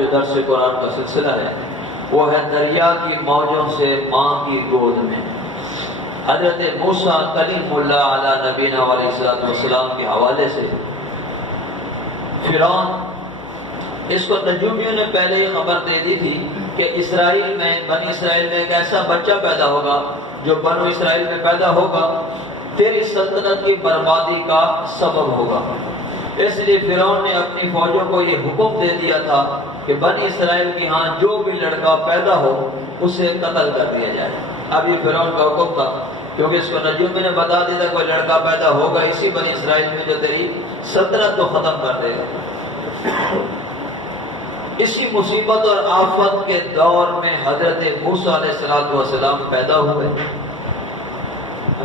جو درس قرآن کا سلسلہ ہے وہ ہے دریا کی موجوں سے ماں کی گود میں۔ حضرت موسیٰ کلیم اللہ علیہ نبینا علیہ السلام کے حوالے سے فرعون، اس کو نجومیوں نے پہلے ہی خبر دے دی تھی کہ اسرائیل میں، بنی اسرائیل میں ایک ایسا بچہ پیدا ہوگا جو بنو اسرائیل میں پیدا ہوگا تیری سلطنت کی بربادی کا سبب ہوگا۔ اس لیے فرعون نے اپنی فوجوں کو یہ حکم دے دیا تھا کہ بنی اسرائیل کی ہاں جو بھی لڑکا پیدا ہو اسے قتل کر دیا جائے۔ اب یہ فرعون کا حکم تھا کیونکہ اس کو نجومی نے بتا دیا تھا کوئی لڑکا پیدا ہوگا اسی بنی اسرائیل میں جو تیری سلطنت کو ختم کر دے گا۔ اسی مصیبت اور آفت کے دور میں حضرت موسیٰ علیہ السلام پیدا ہوئے۔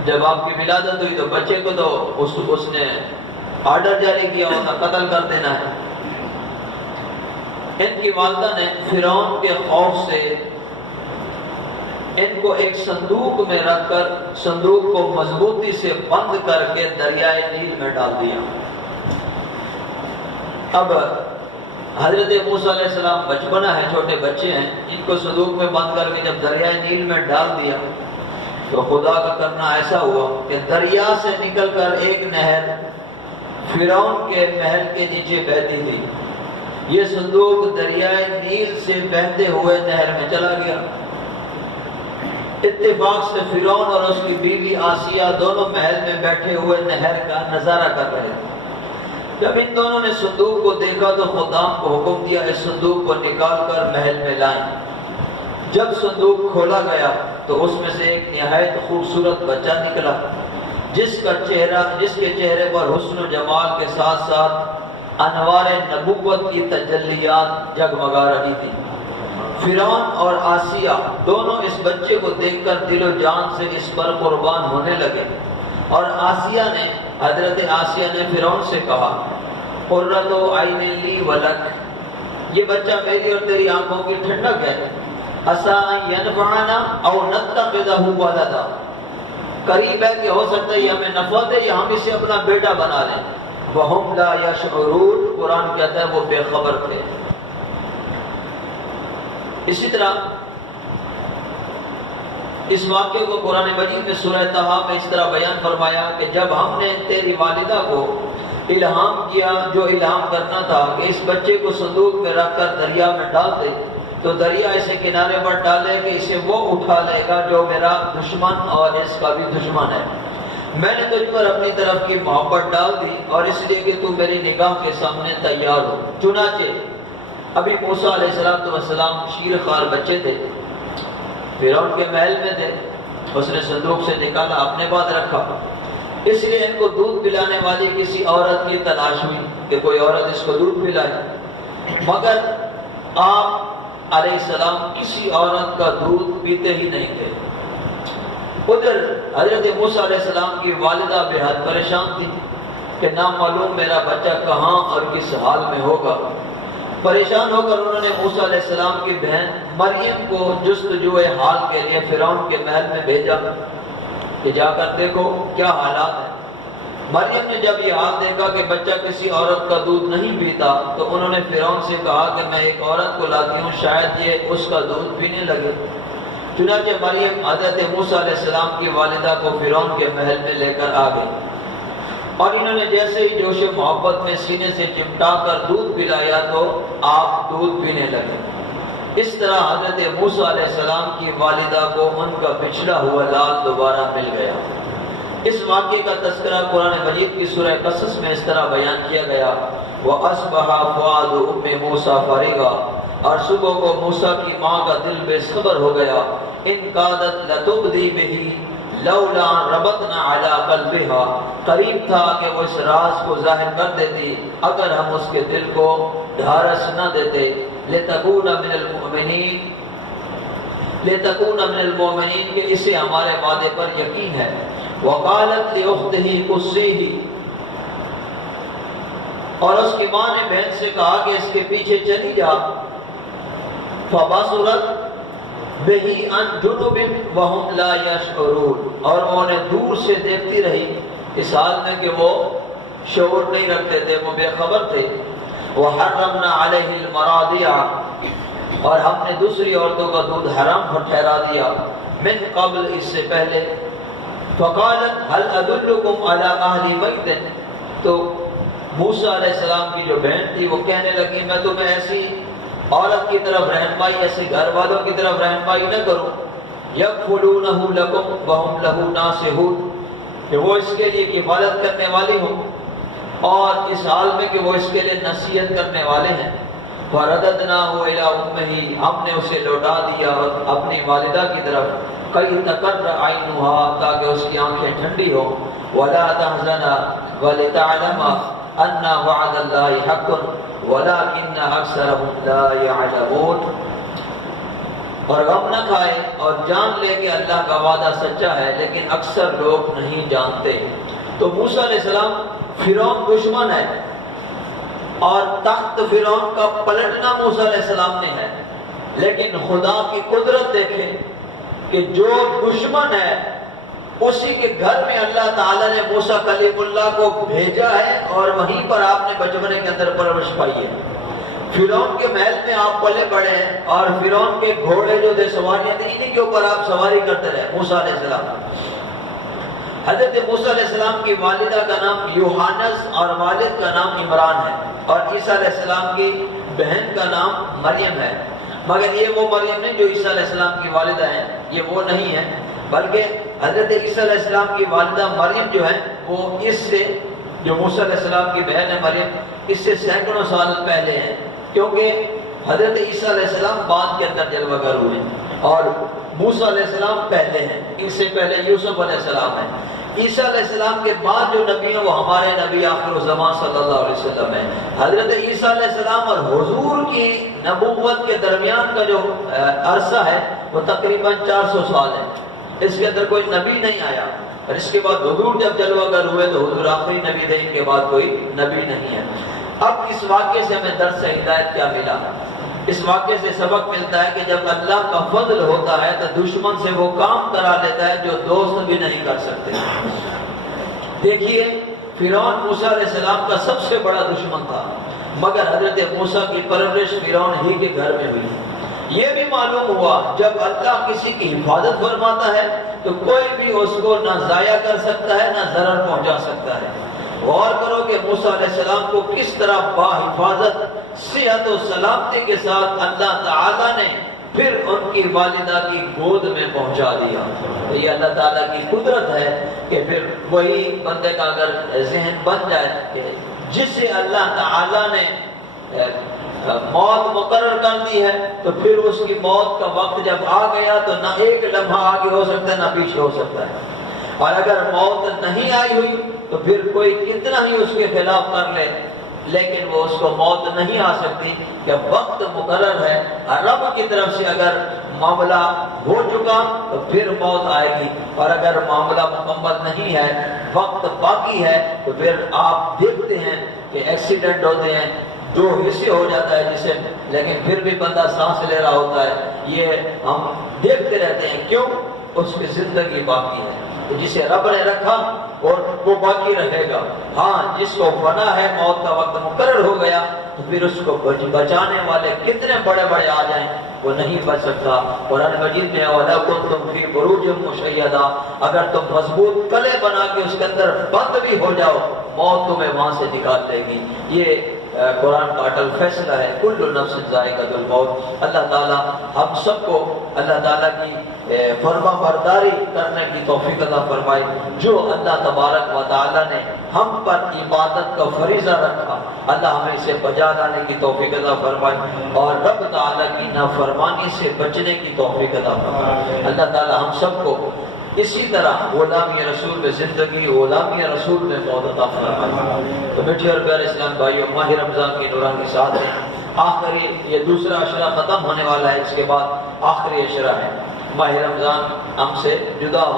جب آپ کی ولادت ہوئی تو بچے کو تو اس نے آرڈر جاری کیا ہوتا قتل کر دینا ہے۔ ان کی والدہ نے فرعون کے خوف سے ان کو ایک صندوق میں رکھ کر صندوق کو مضبوطی سے بند کر کے دریائے نیل میں ڈال دیا۔ اب حضرت موسیٰ علیہ السلام بچپنا ہے، چھوٹے بچے ہیں، ان کو صندوق میں بند کر کے جب دریائے نیل میں ڈال دیا تو خدا کا کرنا ایسا ہوا کہ دریا سے نکل کر ایک نہر فرعون کے محل کے نیچے بہتی تھی۔ یہ صندوق دریائے نیل سے بہتے ہوئے نہر میں چلا گیا۔ اتفاق سے فرعون اور اس کی بیوی آسیہ دونوں محل میں بیٹھے ہوئے نہر کا نظارہ کر رہے تھے۔ جب ان دونوں نے صندوق کو دیکھا تو خدام کو حکم دیا اس صندوق کو نکال کر محل میں لائیں۔ جب صندوق کھولا گیا تو اس میں سے ایک نہایت خوبصورت بچہ نکلا جس کے چہرے پر حسن و جمال کے ساتھ ساتھ انوار نبوت کی تجلیات جگمگا رہی تھی۔ فرعون اور آسیہ دونوں اس بچے کو دیکھ کر دل و جان سے اس پر قربان ہونے لگے، اور حضرت آسیہ نے فرعون سے کہا قرۃ عین لی ولک، یہ بچہ میری اور تیری آنکھوں کی ٹھنڈک ہے، عسیٰ ان ینفعنا او نتخذہ ولدا، قریب ہے کہ ہو سکتا ہے یہ ہمیں نفع دے یا ہم اسے اپنا بیٹا بنا لیں۔ وَهُمْ لَا يَشْعُرُونَ، قرآن کہتا ہے وہ بے خبر تھے۔ اسی طرح اس واقعے کو قرآن مجید میں سورہ طٰہٰ میں اس طرح بیان فرمایا کہ جب ہم نے تیری والدہ کو الہام کیا جو الہام کرنا تھا کہ اس بچے کو صندوق میں رکھ کر دریا میں ڈال دے، تو دریا اسے کنارے پر ڈالے کہ اسے وہ اٹھا لے گا جو میرا دشمن اور اس کا بھی دشمن ہے۔ میں نے تجھ پر اپنی طرف کی محبت ڈال دی اور اس لیے کہ تو میری نگاہ کے سامنے تیار ہو۔ چنانچہ ابھی موسیٰ علیہ السلام شیر خوار بچے تھے، فرعون کے محل میں تھے، اس نے صندوق سے نکالا اپنے پاس رکھا، اس لیے ان کو دودھ پلانے والی کسی عورت کی تلاش ہوئی کہ کوئی عورت اس کو دودھ پلائے، مگر آپ علیہ السلام کسی عورت کا دودھ پیتے ہی نہیں تھے۔ ادھر حضرت موسیٰ علیہ السلام کی والدہ بے حد پریشان تھی کہ نامعلوم میرا بچہ کہاں اور کس حال میں ہوگا۔ پریشان ہو کر انہوں نے موسیٰ علیہ السلام کی بہن مریم کو جستجو حال کے لیے فرعون کے محل میں بھیجا کہ جا کر دیکھو کیا حالات ہیں۔ مریم نے جب یہ حال دیکھا کہ بچہ کسی عورت کا دودھ نہیں پیتا تو انہوں نے فرعون سے کہا کہ میں ایک عورت کو لاتی ہوں، شاید یہ اس کا دودھ پینے لگے۔ چنانچہ مریم حضرت موسیٰ علیہ السلام کی والدہ کو فرعون کے محل میں لے کر آ گئی، اور انہوں نے جیسے ہی جوش محبت میں سینے سے چمٹا کر دودھ پلایا تو آپ دودھ پینے لگے۔ اس طرح حضرت موسیٰ علیہ السلام کی والدہ کو ان کا پچھڑا ہوا لال دوبارہ مل گیا۔ اس واقعے کا تذکرہ قرآن مجید کی سورہ قصص میں اس طرح بیان کیا گیا، وَأَصْبَحَ فُؤَادُ أُمِّ مُوسَىٰ فَارِغًا، اور صبح کو موسیٰ کی ماں کا دل بے صبر ہو گیا، إِن كَادَتْ لَتُبْدِي بِهِ لَوْلَا رَبَطْنَا عَلَىٰ قَلْبِهَا، قریب تھا کہ وہ اس راز کو ظاہر کر دیتی اگر ہم اس کے دل کو ڈھارس نہ دیتے، لِتَكُونَ مِنَ الْمُؤْمِنِينَ، کہ اسے ہمارے وعدے پر یقین ہے۔ وَقَالَتْ لِأُخْتِهِ قُصِّيهِ، اور اس کی ماں نے بہن سے کہا کہ اس کے پیچھے چلی جا۔ فَبَصُرَتْ بِهِ عَنْ جُنُبٍ وَهُمْ لَا يَشْعُرُونَ، اور وہ انہیں دور سے دیکھتی رہی اس حال میں کہ وہ شعور نہیں رکھتے تھے، وہ بے خبر تھے۔ وحرمنا علیہ المراضع، اور ہم نے دوسری عورتوں کا دودھ حرام ٹھہرا دیا، من قبل، اس سے پہلے۔ فقالت هل ادلکم علی اہل بیت، تو موسیٰ علیہ السلام کی جو بہن تھی وہ کہنے لگی میں تمہیں ایسی عورت کی طرف رہنمائی، ایسے گھر والوں کی طرف رہنمائی نہ کروں، یکفلونہ لکم وہم لہ ناصحون، کہ وہ اس کے لیے کفالت کرنے والی ہوں اور اس حال میں کہ وہ اس کے لیے نصیحت کرنے والے ہیں۔ فرددناہ الی امہ، ہم نے اسے لوٹا دیا اپنی والدہ کی طرف، کئی تقر عینہا، تاکہ اس کی آنکھیں ٹھنڈی ہو، ولا تحزن ولتعلم ان وعد اللہ حق ولکن اکثرهم لا يعلمون، اور غم نہ کھائے اور جان لے کہ اللہ کا وعدہ سچا ہے لیکن اکثر لوگ نہیں جانتے۔ تو موسیٰ علیہ السلام، فرعون دشمن ہے اور تخت فرعون کا پلٹنا موسیٰ علیہ السلام نے ہے، لیکن خدا کی قدرت دیکھیں کہ جو دشمن ہے اسی کے گھر میں اللہ تعالیٰ نے موسیٰ کلیم اللہ کو بھیجا ہے اور وہیں پر آپ نے بچپنے کے اندر پرورش پائی ہے۔ فرعون کے محل میں آپ پلے بڑے ہیں اور فرعون کے گھوڑے جو تھے، سواریاں تھیں، انہی کے اوپر آپ سواری کرتے رہے موسیٰ علیہ السلام۔ حضرت موسیٰ علیہ السلام کی والدہ کا نام یوحانس اور والد کا نام عمران ہے، اور عیسیٰ علیہ السلام کی بہن کا نام مریم ہے، مگر یہ وہ مریم نہیں جو عیسیٰ علیہ السلام کی والدہ ہیں، یہ وہ نہیں ہے، بلکہ حضرت عیسیٰ علیہ السلام کی والدہ مریم جو ہے وہ اس سے، جو موسیٰ علیہ السلام کی بہن ہے مریم، اس سے سینکڑوں سال پہلے ہیں، کیونکہ حضرت عیسیٰ علیہ السلام بعد کے اندر جلوہ گر ہوئے اور موسیٰ علیہ السلام پہلے ہیں، ان سے پہلے یوسف علیہ السلام ہے۔ عیسیٰ علیہ السلام کے بعد جو نبی ہیں وہ ہمارے نبی آخر الزمان صلی اللہ علیہ وسلم ہیں۔ حضرت عیسیٰ علیہ السلام اور حضور کی نبوت کے درمیان کا جو عرصہ ہے وہ تقریباً 400 سال ہے، اس کے اندر کوئی نبی نہیں آیا، اور اس کے بعد حضور جب جلوہ گر ہوئے تو حضور آخری نبی تھے، ان کے بعد کوئی نبی نہیں ہے۔ اب اس واقعے سے ہمیں درس ہدایت کیا ملا؟ اس واقعے سے سبق ملتا ہے کہ جب اللہ کا فضل ہوتا ہے تو دشمن سے وہ کام کرا لیتا ہے جو دوست بھی نہیں کر سکتے۔ دیکھیے فرعون موسیٰ علیہ السلام کا سب سے بڑا دشمن تھا، مگر حضرت موسیٰ کی پرورش فرعون ہی کے گھر میں ہوئی۔ یہ بھی معلوم ہوا جب اللہ کسی کی حفاظت فرماتا ہے تو کوئی بھی اس کو نہ ضائع کر سکتا ہے نہ ضرر پہنچا سکتا ہے۔ غور کرو کہ موسیٰ علیہ السلام کو کس طرح باحفاظت صحت و سلامتی کے ساتھ اللہ تعالیٰ نے پھر ان کی والدہ کی گود میں پہنچا دیا۔ تو یہ اللہ تعالیٰ کی قدرت ہے کہ پھر وہی بندے کا اگر ذہن بن جائے کہ جس سے اللہ تعالیٰ نے موت مقرر کر دی ہے تو پھر اس کی موت کا وقت جب آ گیا تو نہ ایک لمحہ آگے ہو سکتا ہے نہ پیچھے ہو سکتا ہے، اور اگر موت نہیں آئی ہوئی تو پھر کوئی کتنا ہی اس کے خلاف کر لے لیکن وہ اس کو موت نہیں آ سکتی، جب وقت مقرر ہے رب کی طرف سے اگر معاملہ ہو چکا تو پھر موت آئے گی، اور اگر معاملہ مکمل نہیں ہے وقت باقی ہے تو پھر آپ دیکھتے ہیں کہ ایکسیڈنٹ ہوتے ہیں، دو حصے ہو جاتا ہے جسم، لیکن پھر بھی بندہ سانس لے رہا ہوتا ہے، یہ ہم دیکھتے رہتے ہیں، کیوں؟ اس کی زندگی باقی ہے، جسے رب نے رکھا اور وہ باقی رہے گا۔ ہاں جس کو فنا ہے، موت کا وقت مقرر ہو گیا تو پھر اس کو بچانے والے کتنے بڑے بڑے آ جائیں وہ نہیں بچ سکتا۔ قرآن مجید میں وَلَا كُنْتُمْ فِي بُرُوجٍ مُشَيَّدَةٍ، اگر تم مضبوط قلعے بنا کے اس کے اندر بند بھی ہو جاؤ موت تمہیں وہاں سے نکال لے گی۔ یہ قرآن کا اٹل فیصلہ ہے، کل نفس ذائقۃ الموت۔ اللہ تعالیٰ ہم سب کو اللہ تعالیٰ کی فرما برداری کرنے کی توفیق عطا فرمائے۔ جو اللہ تبارک و تعالیٰ نے ہم پر عبادت کا فریضہ رکھا اللہ ہمیں اسے بجا لانے کی توفیق عطا فرمائے، اور رب تعالیٰ کی نافرمانی سے بچنے کی توفیق عطا فرمائے۔ اللہ تعالیٰ ہم سب کو اسی طرح غلامی رسول میں زندگی، غلامی رسول میں موت عطا فرمائے۔ تو میٹھے اور پیارے اسلام بھائیو، ماہ رمضان کی نورانی ساتھ ہے، آخری یہ دوسرا عشرہ ختم ہونے والا ہے، اس کے بعد آخری عشرہ ہے۔ ماہ رمضان ہم سے جدا